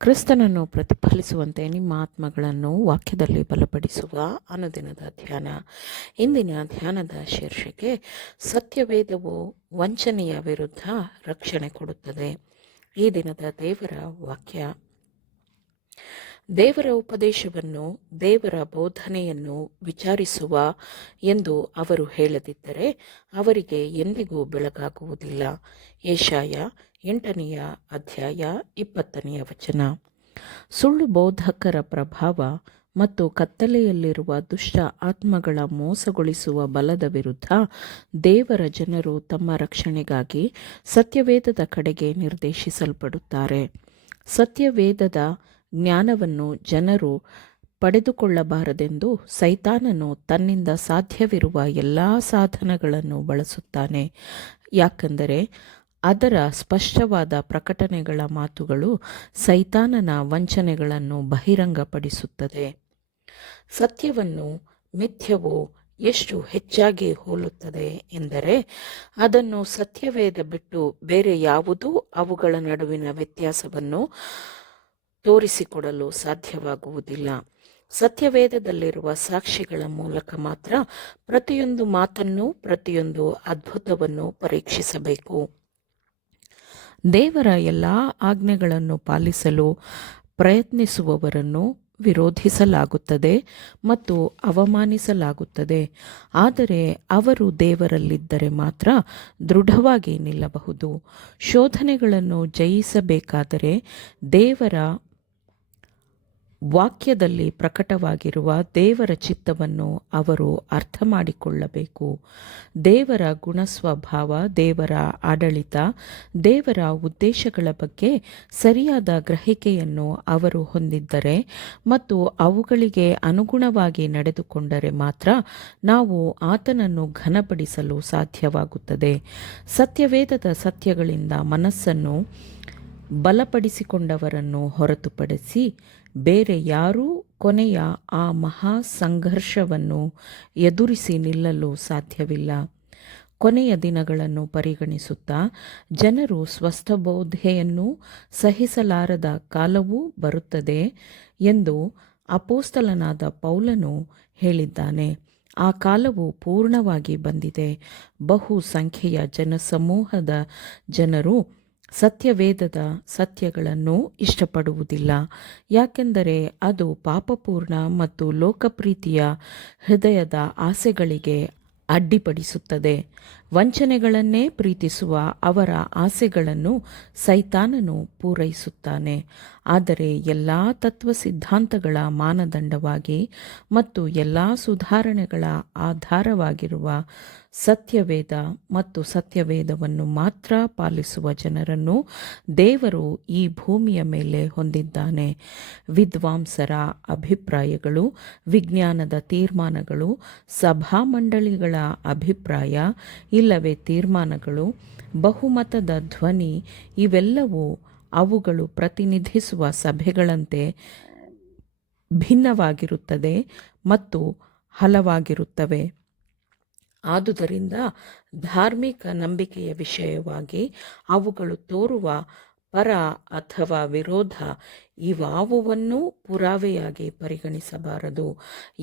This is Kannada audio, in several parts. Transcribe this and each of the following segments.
ಕ್ರಿಸ್ತನನ್ನು ಪ್ರತಿಫಲಿಸುವಂತೆ ನಿಮ್ಮ ಆತ್ಮಗಳನ್ನು ವಾಕ್ಯದಲ್ಲಿ ಬಲಪಡಿಸುವ ಅನುದಿನದ ಧ್ಯಾನ. ಇಂದಿನ ಧ್ಯಾನದ ಶೀರ್ಷಿಕೆ, ಸತ್ಯವೇದವು ವಂಚನೆಯ ವಿರುದ್ಧ ರಕ್ಷಣೆ ಕೊಡುತ್ತದೆ. ಈ ದಿನದ ದೇವರ ವಾಕ್ಯ, ದೇವರ ಉಪದೇಶವನ್ನು, ದೇವರ ಬೋಧನೆಯನ್ನು ವಿಚಾರಿಸುವ ಎಂದು ಅವರು ಹೇಳದಿದ್ದರೆ ಅವರಿಗೆ ಎಂದಿಗೂ ಬೆಳಗಾಗುವುದಿಲ್ಲ. ಯೆಶಾಯ 8ನೇ ಅಧ್ಯಾಯ 20ನೇ ವಚನ. ಸುಳ್ಳು ಬೋಧಕರ ಪ್ರಭಾವ ಮತ್ತು ಕತ್ತಲೆಯಲ್ಲಿರುವ ದುಷ್ಟ ಆತ್ಮಗಳ ಮೋಸಗೊಳಿಸುವ ಬಲದ ವಿರುದ್ಧ ದೇವರ ಜನರು ತಮ್ಮ ರಕ್ಷಣೆಗಾಗಿ ಸತ್ಯವೇದದ ಕಡೆಗೆ ನಿರ್ದೇಶಿಸಲ್ಪಡುತ್ತಾರೆ. ಸತ್ಯವೇದದ ಜ್ಞಾನವನ್ನು ಜನರು ಪಡೆದುಕೊಳ್ಳಬಾರದೆಂದು ಸೈತಾನನು ತನ್ನಿಂದ ಸಾಧ್ಯವಿರುವ ಎಲ್ಲ ಸಾಧನಗಳನ್ನು ಬಳಸುತ್ತಾನೆ. ಯಾಕೆಂದರೆ ಅದರ ಸ್ಪಷ್ಟವಾದ ಪ್ರಕಟಣೆಗಳ ಮಾತುಗಳು ಸೈತಾನನ ವಂಚನೆಗಳನ್ನು ಬಹಿರಂಗಪಡಿಸುತ್ತದೆ. ಸತ್ಯವನ್ನು ಮಿಥ್ಯವು ಎಷ್ಟು ಹೆಚ್ಚಾಗಿ ಹೋಲುತ್ತದೆ ಎಂದರೆ ಅದನ್ನು ಸತ್ಯವೇದ ಬಿಟ್ಟು ಬೇರೆ ಯಾವುದೂ ಅವುಗಳ ನಡುವಿನ ವ್ಯತ್ಯಾಸವನ್ನು ತೋರಿಸಿಕೊಡಲು ಸಾಧ್ಯವಾಗುವುದಿಲ್ಲ. ಸತ್ಯವೇದದಲ್ಲಿರುವ ಸಾಕ್ಷಿಗಳ ಮೂಲಕ ಮಾತ್ರ ಪ್ರತಿಯೊಂದು ಮಾತನ್ನು, ಪ್ರತಿಯೊಂದು ಅದ್ಭುತವನ್ನು ಪರೀಕ್ಷಿಸಬೇಕು. ದೇವರ ಎಲ್ಲ ಆಜ್ಞೆಗಳನ್ನು ಪಾಲಿಸಲು ಪ್ರಯತ್ನಿಸುವವರನ್ನು ವಿರೋಧಿಸಲಾಗುತ್ತದೆ ಮತ್ತು ಅವಮಾನಿಸಲಾಗುತ್ತದೆ. ಆದರೆ ಅವರು ದೇವರಲ್ಲಿದ್ದರೆ ಮಾತ್ರ ದೃಢವಾಗಿ ನಿಲ್ಲಬಹುದು. ಶೋಧನೆಗಳನ್ನು ಜಯಿಸಬೇಕಾದರೆ ದೇವರ ವಾಕ್ಯದಲ್ಲಿ ಪ್ರಕಟವಾಗಿರುವ ದೇವರ ಚಿತ್ತವನ್ನು ಅವರು ಅರ್ಥ ಮಾಡಿಕೊಳ್ಳಬೇಕು. ದೇವರ ಗುಣಸ್ವಭಾವ, ದೇವರ ಆಡಳಿತ, ದೇವರ ಉದ್ದೇಶಗಳ ಬಗ್ಗೆ ಸರಿಯಾದ ಗ್ರಹಿಕೆಯನ್ನು ಅವರು ಹೊಂದಿದ್ದರೆ ಮತ್ತು ಅವುಗಳಿಗೆ ಅನುಗುಣವಾಗಿ ನಡೆದುಕೊಂಡರೆ ಮಾತ್ರ ನಾವು ಆತನನ್ನು ಘನಪಡಿಸಲು ಸಾಧ್ಯವಾಗುತ್ತದೆ. ಸತ್ಯವೇದದ ಸತ್ಯಗಳಿಂದ ಮನಸ್ಸನ್ನು ಬಲಪಡಿಸಿಕೊಂಡವರನ್ನು ಹೊರತುಪಡಿಸಿ ಬೇರೆ ಯಾರೂ ಕೊನೆಯ ಆ ಮಹಾ ಸಂಘರ್ಷವನ್ನು ಎದುರಿಸಿ ನಿಲ್ಲಲು ಸಾಧ್ಯವಿಲ್ಲ. ಕೊನೆಯ ದಿನಗಳನ್ನು ಪರಿಗಣಿಸುತ್ತಾ ಜನರು ಸ್ವಸ್ಥಬೋಧೆಯನ್ನು ಸಹಿಸಲಾರದ ಕಾಲವೂ ಬರುತ್ತದೆ ಎಂದು ಅಪೊಸ್ತಲನಾದ ಪೌಲನು ಹೇಳಿದ್ದಾನೆ. ಆ ಕಾಲವು ಪೂರ್ಣವಾಗಿ ಬಂದಿದೆ. ಬಹು ಸಂಖ್ಯೆಯ ಜನಸಮೂಹದ ಜನರು ಸತ್ಯವೇದದ ಸತ್ಯಗಳನ್ನು ಇಷ್ಟಪಡುವುದಿಲ್ಲ. ಯಾಕೆಂದರೆ ಅದು ಪಾಪಪೂರ್ಣ ಮತ್ತು ಲೋಕಪ್ರೀತಿಯ ಹೃದಯದ ಆಸೆಗಳಿಗೆ ಅಡ್ಡಿಪಡಿಸುತ್ತದೆ. ವಂಚನೆಗಳನ್ನೇ ಪ್ರೀತಿಸುವ ಅವರ ಆಸೆಗಳನ್ನು ಸೈತಾನನು ಪೂರೈಸುತ್ತಾನೆ. ಆದರೆ ಎಲ್ಲ ತತ್ವ ಸಿದ್ಧಾಂತಗಳ ಮಾನದಂಡವಾಗಿ ಮತ್ತು ಎಲ್ಲ ಸುಧಾರಣೆಗಳ ಆಧಾರವಾಗಿರುವ ಸತ್ಯವೇದ ಮತ್ತು ಸತ್ಯವೇದವನ್ನು ಮಾತ್ರ ಪಾಲಿಸುವ ಜನರನ್ನು ದೇವರು ಈ ಭೂಮಿಯ ಮೇಲೆ ಹೊಂದಿದ್ದಾನೆ. ವಿದ್ವಾಂಸರ ಅಭಿಪ್ರಾಯಗಳು, ವಿಜ್ಞಾನದ ತೀರ್ಮಾನಗಳು, ಸಭಾಮಂಡಳಿಗಳ ಅಭಿಪ್ರಾಯ ಇಲ್ಲವೇ ತೀರ್ಮಾನಗಳು, ಬಹುಮತದ ಧ್ವನಿ ಇವೆಲ್ಲವೂ ಅವುಗಳು ಪ್ರತಿನಿಧಿಸುವ ಸಭೆಗಳಂತೆ ಭಿನ್ನವಾಗಿರುತ್ತದೆ ಮತ್ತು ಹಲವಾಗಿರುತ್ತವೆ. ಆದುದರಿಂದ ಧಾರ್ಮಿಕ ನಂಬಿಕೆಯ ವಿಷಯವಾಗಿ ಅವುಗಳು ತೋರುವ ಪರ ಅಥವಾ ವಿರೋಧ ಇವಾವುವನ್ನೂ ಪುರಾವೆಯಾಗಿ ಪರಿಗಣಿಸಬಾರದು.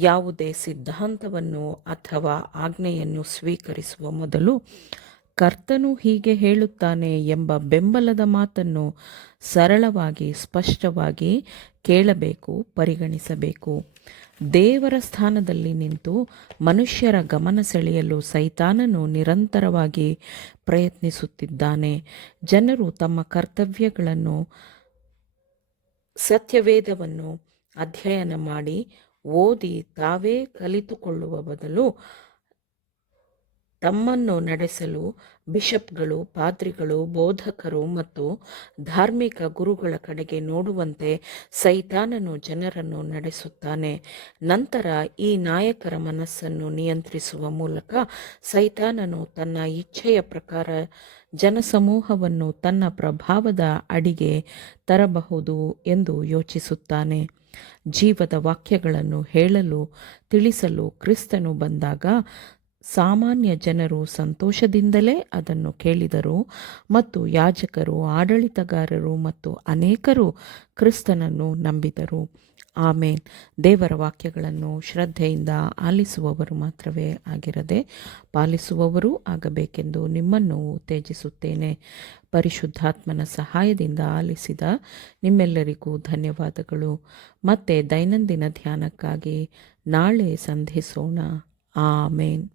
ಯಾವುದೇ ಸಿದ್ಧಾಂತವನ್ನು ಅಥವಾ ಆಜ್ಞೆಯನ್ನು ಸ್ವೀಕರಿಸುವ ಮೊದಲು ಕರ್ತನು ಹೀಗೆ ಹೇಳುತ್ತಾನೆ ಎಂಬ ಬೆಂಬಲದ ಮಾತನ್ನು ಸರಳವಾಗಿ, ಸ್ಪಷ್ಟವಾಗಿ ಕೇಳಬೇಕು, ಪರಿಗಣಿಸಬೇಕು. ದೇವರ ಸ್ಥಾನದಲ್ಲಿ ನಿಂತು ಮನುಷ್ಯರ ಗಮನ ಸೆಳೆಯಲು ಸೈತಾನನು ನಿರಂತರವಾಗಿ ಪ್ರಯತ್ನಿಸುತ್ತಿದ್ದಾನೆ. ಜನರು ತಮ್ಮ ಕರ್ತವ್ಯಗಳನ್ನು, ಸತ್ಯವೇದವನ್ನು ಅಧ್ಯಯನ ಮಾಡಿ ಓದಿ ತಾವೇ ಕಲಿತುಕೊಳ್ಳುವ ಬದಲು ತಮ್ಮನ್ನು ನಡೆಸಲು ಬಿಷಪ್ಗಳು, ಪಾದ್ರಿಗಳು, ಬೋಧಕರು ಮತ್ತು ಧಾರ್ಮಿಕ ಗುರುಗಳ ಕಡೆಗೆ ನೋಡುವಂತೆ ಸೈತಾನನು ಜನರನ್ನು ನಡೆಸುತ್ತಾನೆ. ನಂತರ ಈ ನಾಯಕರ ಮನಸ್ಸನ್ನು ನಿಯಂತ್ರಿಸುವ ಮೂಲಕ ಸೈತಾನನು ತನ್ನ ಇಚ್ಛೆಯ ಪ್ರಕಾರ ಜನಸಮೂಹವನ್ನು ತನ್ನ ಪ್ರಭಾವದ ಅಡಿಗೆ ತರಬಹುದು ಎಂದು ಯೋಚಿಸುತ್ತಾನೆ. ಜೀವದ ವಾಕ್ಯಗಳನ್ನು ಹೇಳಲು, ತಿಳಿಸಲು ಕ್ರಿಸ್ತನು ಬಂದಾಗ ಸಾಮಾನ್ಯ ಜನರು ಸಂತೋಷದಿಂದಲೇ ಅದನ್ನು ಕೇಳಿದರು ಮತ್ತು ಯಾಜಕರು, ಆಡಳಿತಗಾರರು ಮತ್ತು ಅನೇಕರು ಕ್ರಿಸ್ತನನ್ನು ನಂಬಿದರು. ಆಮೇನ್. ದೇವರ ವಾಕ್ಯಗಳನ್ನು ಶ್ರದ್ಧೆಯಿಂದ ಆಲಿಸುವವರು ಮಾತ್ರವೇ ಆಗಿರದೆ ಪಾಲಿಸುವವರೂ ಆಗಬೇಕೆಂದು ನಿಮ್ಮನ್ನು ಉತ್ತೇಜಿಸುತ್ತೇನೆ. ಪರಿಶುದ್ಧಾತ್ಮನ ಸಹಾಯದಿಂದ ಆಲಿಸಿದ ನಿಮ್ಮೆಲ್ಲರಿಗೂ ಧನ್ಯವಾದಗಳು. ಮತ್ತೆ ದೈನಂದಿನ ಧ್ಯಾನಕ್ಕಾಗಿ ನಾಳೆ ಸಂಧಿಸೋಣ. ಆಮೇನ್.